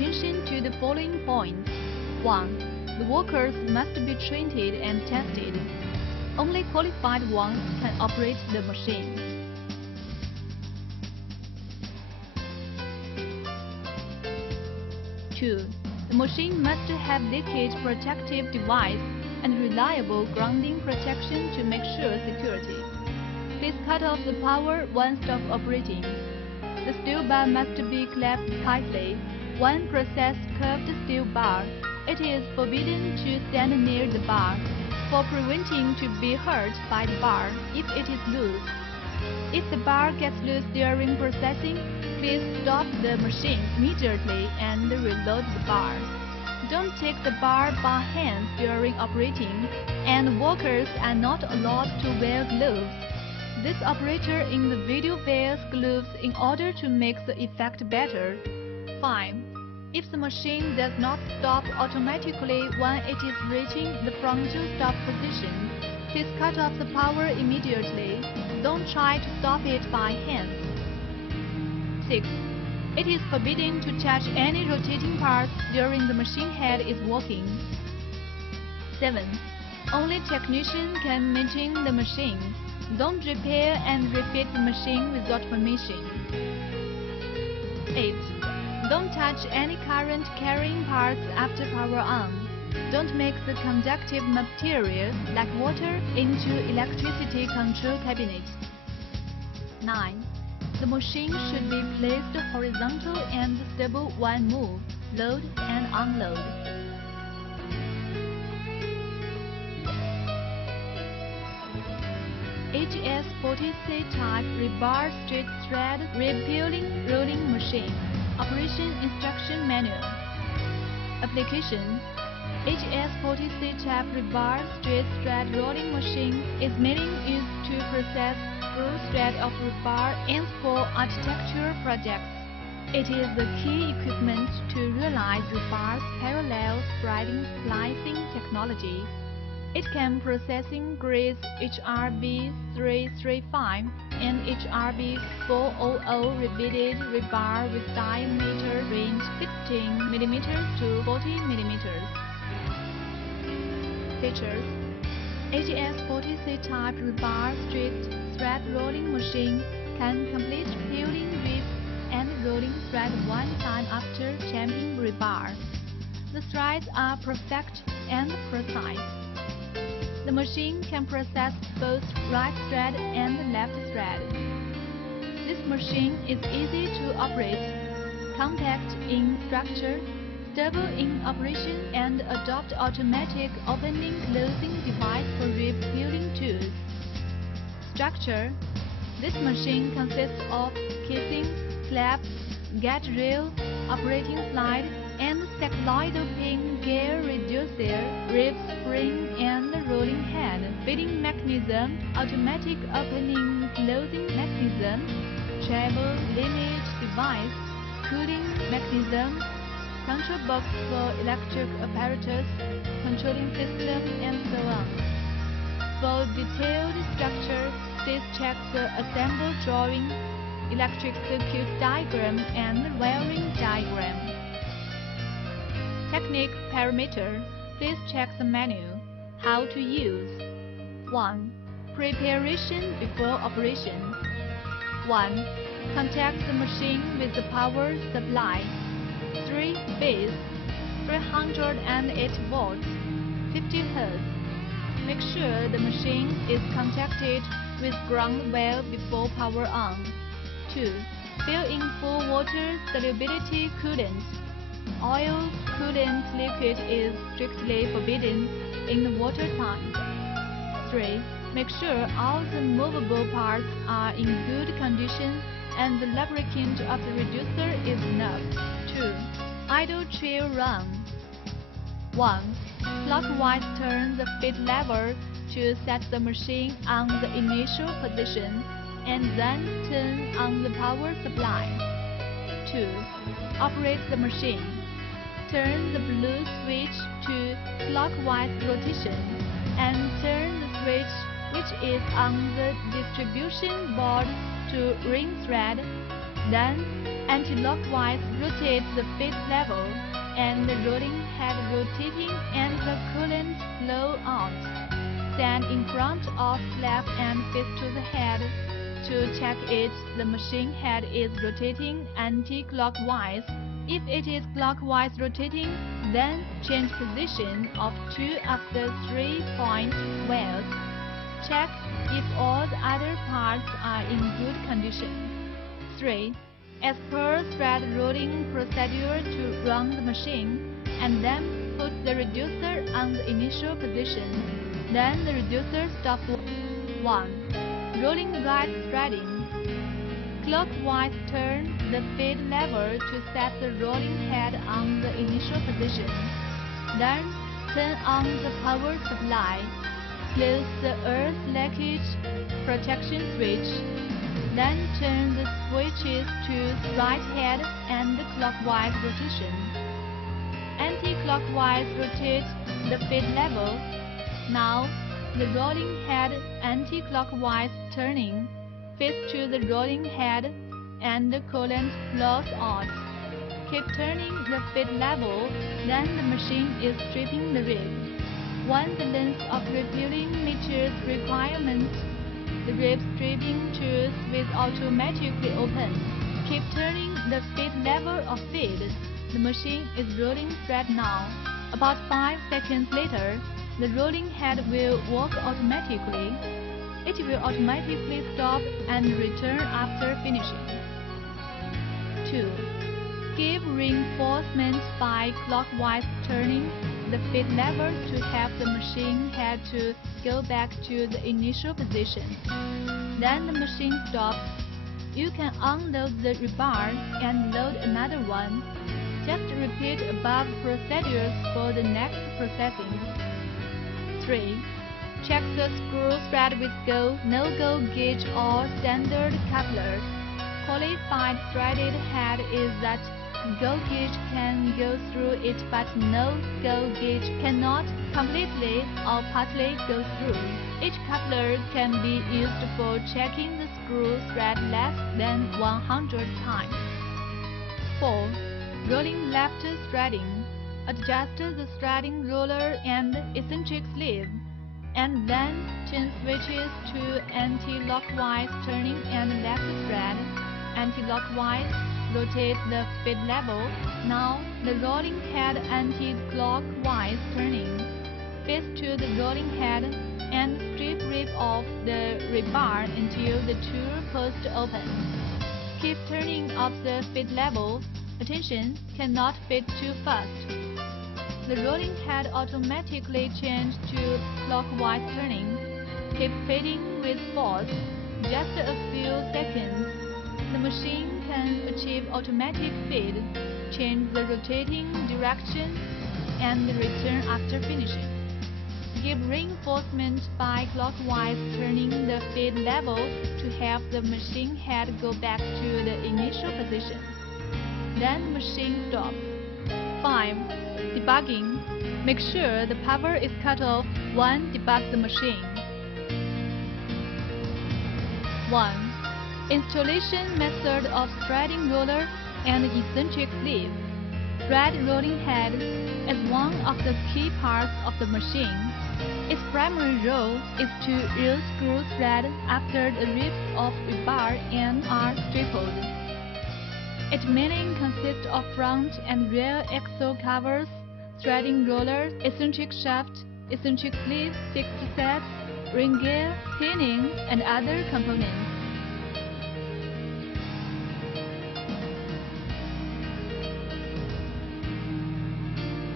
attention to the following points. 1. The workers must be trained and tested. Only qualified ones can operate the machine. 2. The machine must have leakage protective device and reliable grounding protection to make sure security. Please cut off the power when stop operating. The steel bar must be clamped tightly. When processed curved steel bar, it is forbidden to stand near the bar, for preventing to be hurt by the bar if it is loose. If the bar gets loose during processing, please stop the machine immediately and reload the bar. Don't take the bar by hand during operating, and workers are not allowed to wear gloves. This operator in the video wears gloves in order to make the effect better. 5. If the machine does not stop automatically when it is reaching the frontal stop position, please cut off the power immediately. Don't try to stop it by hand. 6. It is forbidden to touch any rotating parts during the machine head is working. 7. Only technician can maintain the machine. Don't repair and refit the machine without permission. 8. Don't touch any current carrying parts after power on. Don't mix the conductive material like water into electricity control cabinet. 9. The machine should be placed horizontal and stable when moved, load and unload. HS40C type rebar straight thread repealing rolling machine. Operation instruction manual. Application: HS40C type rebar straight thread rolling machine is mainly used to process full thread of rebar ends for architecture projects. It is the key equipment to realize rebar's parallel spreading splicing technology. It can processing grades HRB 335 and HRB 400 repeated rebar with diameter range 16 mm to 40 mm. Features: HS40C type rebar straight thread rolling machine can complete peeling rib and rolling thread one time after champing rebar. The threads are perfect and precise. The machine can process both right thread and left thread. This machine is easy to operate, compact in structure, stable in operation, and adopt automatic opening-closing device for rib peeling tools. Structure: this machine consists of casing, slab, gauge rail, operating slide, and cycloidal pin gear reducer, rib spring, and rolling head, feeding mechanism, automatic opening closing mechanism, travel limit device, cooling mechanism, control box for electric apparatus, controlling system, and so on. For detailed structure, please check the assembled drawing, electric circuit diagram, and wiring diagram. Technique parameter: please check the menu. How to use: 1. Preparation before operation. 1. Contact the machine with the power supply. 3 base, 308 volts, 50 Hz. Make sure the machine is contacted with ground well before power on. 2. Fill in full water solubility coolant. Oil coolant liquid is strictly forbidden in the water tank. 3. Make sure all the movable parts are in good condition and the lubricant of the reducer is enough. 2. Idle trail run. 1. Clockwise turn the feed lever to set the machine on the initial position and then turn on the power supply. 2. Operate the machine. Turn the blue switch to clockwise rotation and turn the switch which is on the distribution board to ring thread. Then, anti-clockwise rotate the feed level and the rolling head rotating and the coolant flow out. Stand in front of slab and face to the head. To check it, the machine head is rotating anti-clockwise. If it is clockwise rotating, then change position of 2 of the 3-point wheels. Check if all the other parts are in good condition. 3. As per thread rolling procedure to run the machine, and then put the reducer on the initial position. Then the reducer stops. 1. Rolling right threading. Clockwise turn the feed lever to set the rolling head on the initial position. Then turn on the power supply. Close the earth leakage protection switch. Then turn the switches to right head and clockwise rotation. Anti-clockwise rotate the feed level. Now, the rolling head anti-clockwise turning, face to the rolling head and the coolant flows out. Keep turning the feed level, then the machine is stripping the rib. When the length of repealing meets requirements, the rib stripping tooth will automatically open. Keep turning the feed level of feed. The machine is rolling thread now. About 5 seconds later, the rolling head will work automatically. It will automatically stop and return after finishing. 2. Give reinforcement by clockwise turning the feed lever to help the machine head to go back to the initial position. Then the machine stops. You can unload the rebar and load another one. Just repeat above procedures for the next processing. 3. Check the screw thread with go, no-go gauge or standard couplers. Qualified threaded head is that go gauge can go through it, but no go gauge cannot completely or partly go through. Each coupler can be used for checking the screw thread less than 100 times. 4. Rolling left threading. Adjust the threading roller and eccentric sleeve, and then turn switches to anti-lockwise turning and left thread. Anti-lockwise, rotate the feed level. Now the rolling head anti-clockwise turning. Face to the rolling head and strip rib off the rebar until the tool post opens. Keep turning up the feed level. Attention, cannot feed too fast. The rolling head automatically changes to clockwise turning. Keep feeding with force. Just a few seconds. The machine can achieve automatic feed, change the rotating direction, and return after finishing. Give reinforcement by clockwise turning the feed level to help the machine head go back to the initial position. Then the machine stops. 5. Debugging. Make sure the power is cut off when debug the machine. 1. Installation method of threading roller and eccentric sleeve. Thread rolling head is one of the key parts of the machine. Its primary role is to reel screw thread after the ribs of rebar and are stripped. It mainly consists of front and rear axle covers, threading roller, eccentric shaft, eccentric sleeve, 6 sets, ring gear, pinion, and other components.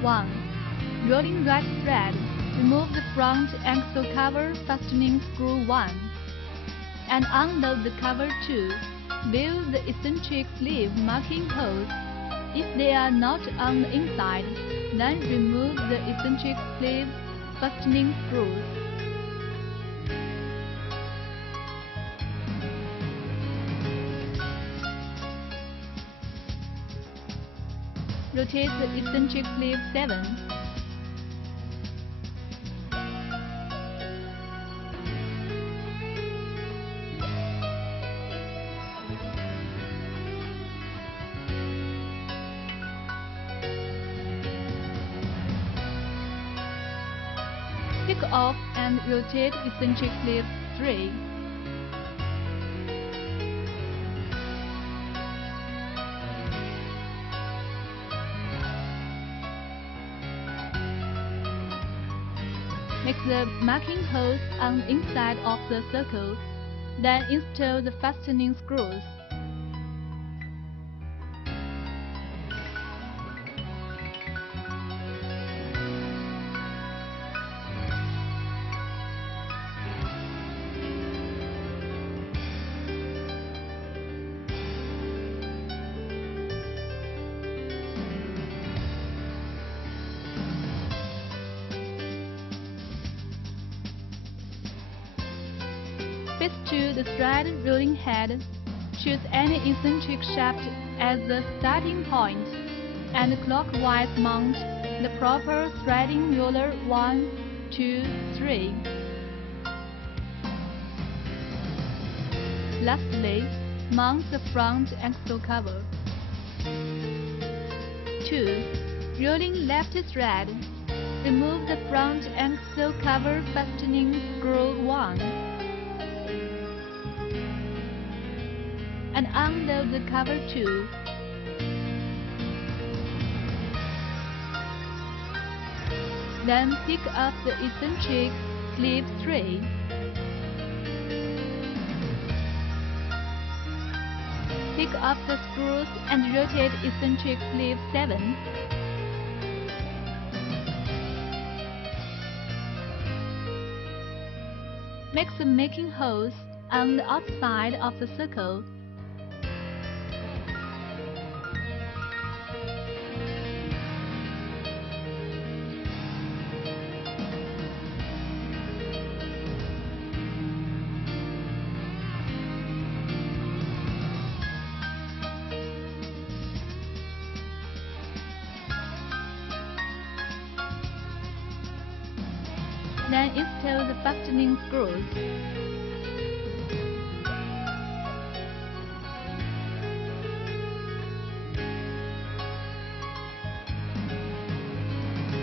1. Rolling right thread. Remove the front axle cover fastening screw 1 and unload the cover 2. Build the eccentric sleeve marking holes. If they are not on the inside, then remove the eccentric sleeve fastening screws. Rotate the eccentric sleeve 7. Pick off and rotate eccentric clip 3. Make the marking holes on the inside of the circle, then install the fastening screws. Fit to the thread rolling head. Choose any eccentric shaft as the starting point, and clockwise mount the proper threading roller 1, 2, 3. Lastly, mount the front axle cover. 2. Rolling left thread. Remove the front axle cover fastening screw 1. And unload the cover 2. Then pick up the eccentric sleeve 3. Pick up the screws and rotate eccentric sleeve 7. Make the making holes on the outside of the circle. Then install the fastening screws.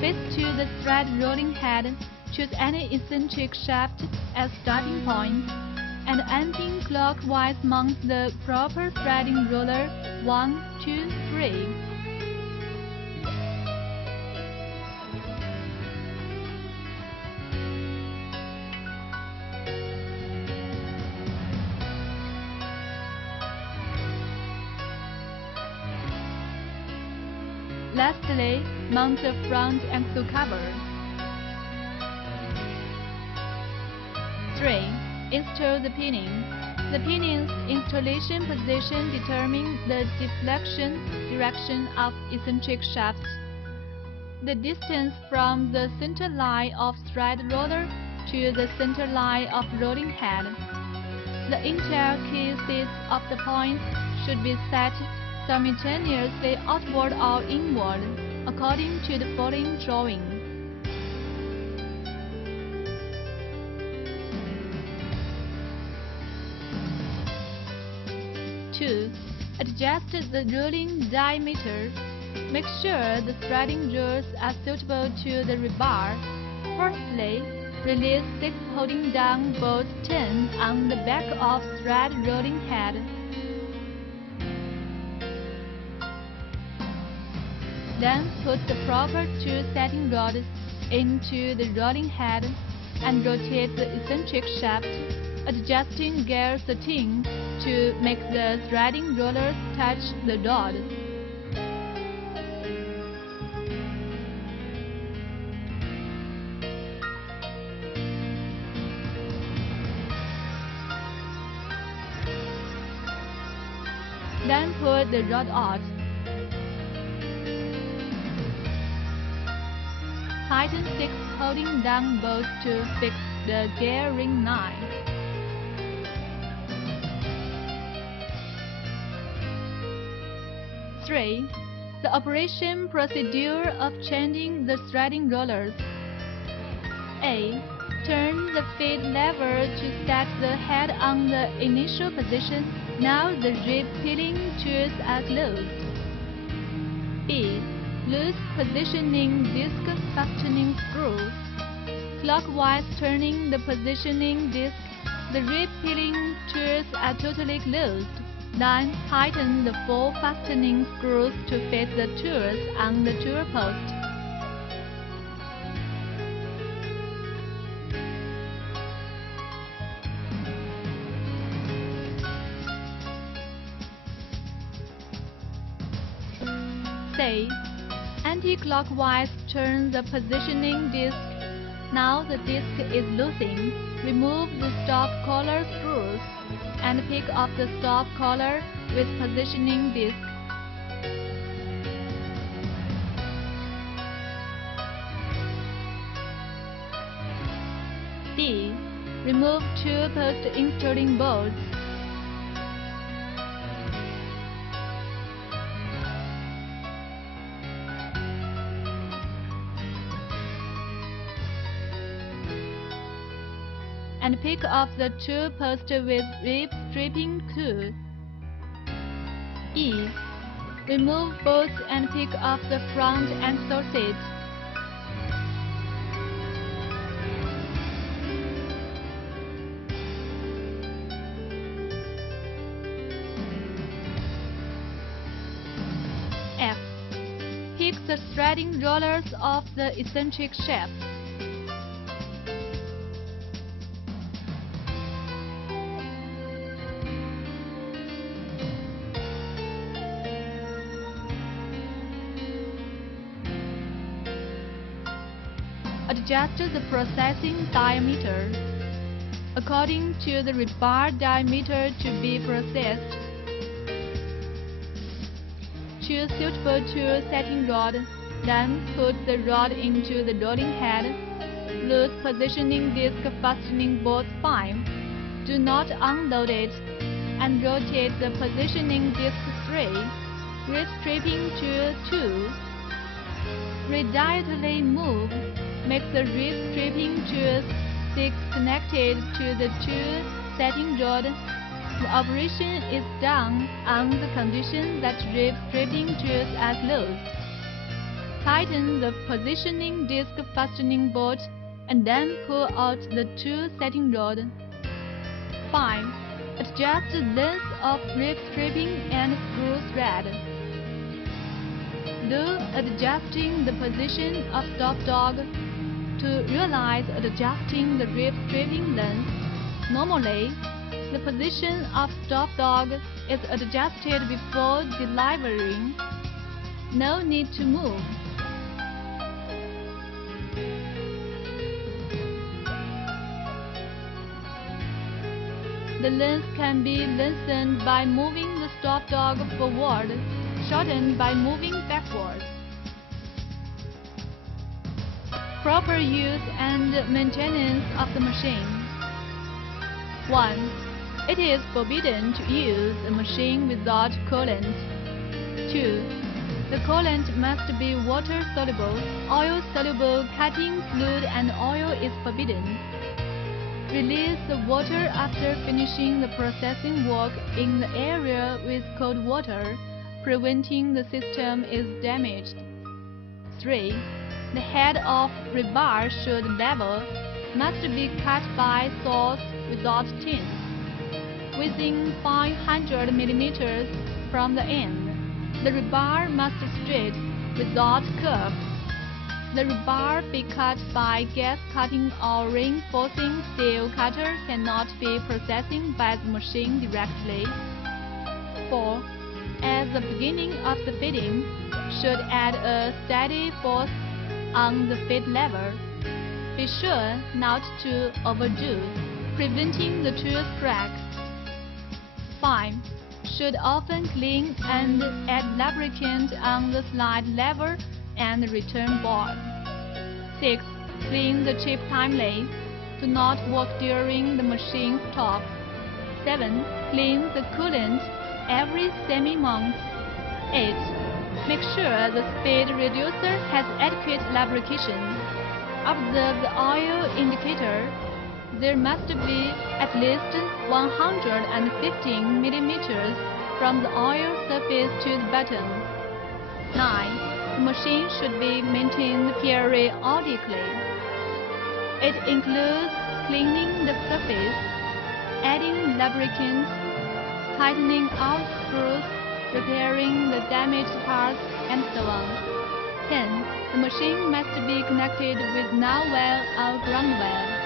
Fit to the thread rolling head. Choose any eccentric shaft as starting point, and anti-clockwise mount the proper threading roller 1, 2, 3. Lastly, mount the front axle cover. 3. Install the pinning. The pinning's installation position determines the deflection direction of eccentric shaft. The distance from the center line of thread roller to the center line of rolling head. The entire cases of the points should be set simultaneously outward or inward, according to the following drawing. Two. Adjust the rolling diameter. Make sure the threading rolls are suitable to the rebar. Firstly, release 6 holding down bolt 10 on the back of thread rolling head. Then put the proper 2 setting rods into the rolling head and rotate the eccentric shaft, adjusting gear setting to make the threading rollers touch the rod. Then pull the rod out. Tighten 6 holding down bolts to fix the gear ring 9. Three. The operation procedure of changing the threading rollers. A. Turn the feed lever to set the head on the initial position. Now the rib peeling tools are closed. B. Loose positioning disc fastening screws. Clockwise turning the positioning disc, the rib peeling tools are totally closed. Then tighten the 4 fastening screws to fit the tools on the tool post. C. Anti-clockwise turn the positioning disc. Now the disc is loosened. Remove the stop collar screws and pick up the stop collar with positioning disc. D. Remove tool post installing bolts. And pick up the tool post with rib stripping tool. E. Remove bolts and pick up the front and socket. F. Pick the threading rollers off the eccentric shaft. Adjust the processing diameter according to the rebar diameter to be processed. Choose suitable tool setting rod, then put the rod into the rolling head. Loose positioning disc fastening bolt 5. Do not unload it, and rotate the positioning disc 3. Rib stripping tool 2. Radially move. Make the rib stripping tool 6 connected to the tool setting rod. The operation is done on the condition that rib stripping tools are closed. Tighten the positioning disc fastening bolt and then pull out the tool setting rod. 5. Adjust the length of rib stripping and screw thread. Do adjusting the position of stop dog to realize adjusting the rib stripping length. Normally, the position of stop dog is adjusted before delivering. No need to move. The length can be lengthened by moving the stop dog forward, shortened by moving backward. Proper use and maintenance of the machine. 1. It is forbidden to use a machine without coolant. 2. The coolant must be water-soluble. Oil-soluble cutting fluid and oil is forbidden. Release the water after finishing the processing work in the area with cold water, preventing the system is damaged. 3. The head of rebar should level, must be cut by saws without tins, within 500 mm from the end. The rebar must straight, without curve. The rebar be cut by gas cutting or reinforcing steel cutter cannot be processing by the machine directly. 4. At the beginning of the fitting, should add a steady force on the feed lever. Be sure not to overdo, preventing the tool crack. 5. Should often clean and add lubricant on the slide lever and return board. 6. Clean the chip timely. Do not work during the machine stop. 7. Clean the coolant every semi-month. 8. Make sure the speed reducer has adequate lubrication. Observe the oil indicator. There must be at least 115 mm from the oil surface to the bottom. 9. The machine should be maintained periodically. It includes cleaning the surface, adding lubricants, tightening out screws, repairing the damaged parts, and so on. Hence, the machine must be connected with now well or ground well.